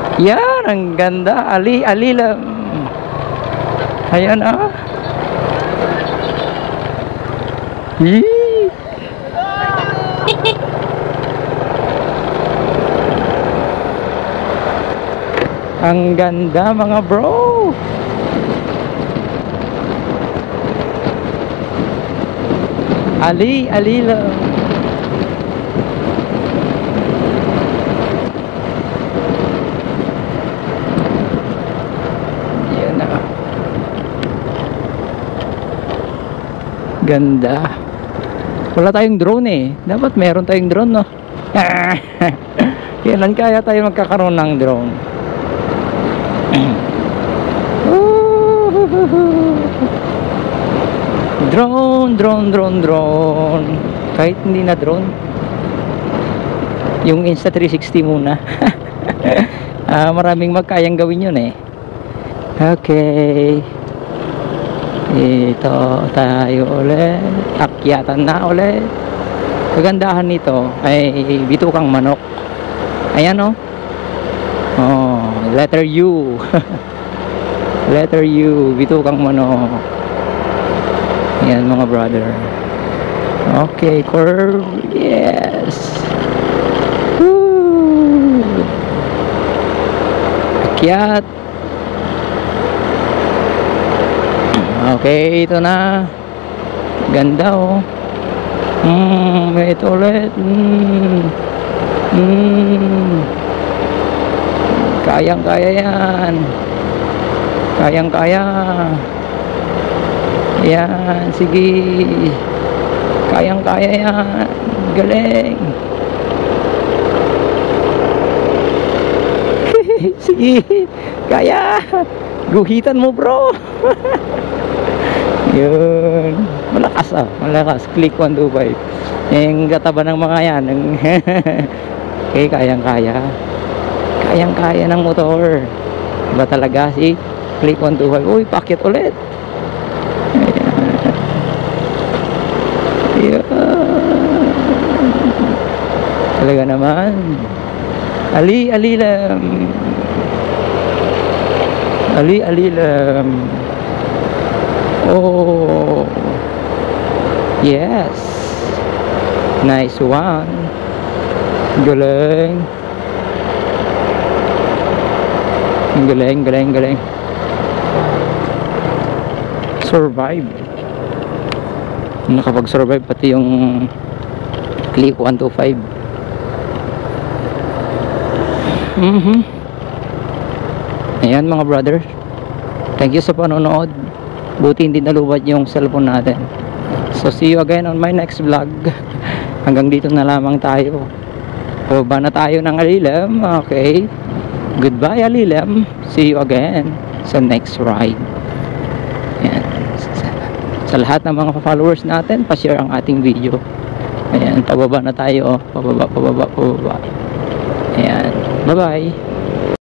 Yan, ang ganda. Alilam. Ayan ah. Yee. Ang ganda mga bro. Alilam. Yan na. Ganda. Wala tayong drone eh. Dapat meron tayong drone, no? Kailan kaya tayo magkakaroon ng drone? Drone. Kahit hindi na drone, yung Insta360 muna. Maraming magkayang gawin yun eh. Okay, ito tayo ulit. Akyatan na ulit. Kagandahan nito ay bitukang manok. Ayan oh. Oh, letter U. Letter U, bitukang manok. Ayan mga brother. Okay, curve. Yes. Woo. Akyat. Okay, ito na. Ganda oh. Ito ulit. Kayang-kaya yan. Kayang-kaya. Yan, sige. Kayang-kaya yan. Galing. Sige. Kaya. Guhitan mo bro. Yun. Malakas ah. Malakas. Click 1, 2, 5. Yung kataba ng mga yan. Okay, kayang-kaya. Kayang-kaya ng motor. Diba talaga si Click 1, 2, 5. Uy, packet ulit. Ayan. Talaga naman. Alilam. Alilam. Oh. Yes. Nice one. Galing. Galing. Survive. Nakapag-survive pati yung Click 1, 2, 5. Ayan mga brother. Thank you sa panonood. Buti hindi nalubad yung cellphone natin. So see you again on my next vlog. Hanggang dito na lamang tayo. Pababa na tayo ng Alilam. Okay. Goodbye Alilam. See you again sa next ride. Ayan. Sa lahat ng mga followers natin, pa-share ang ating video. Ayan, pababa na tayo. Pababa. Ayan. Bye-bye.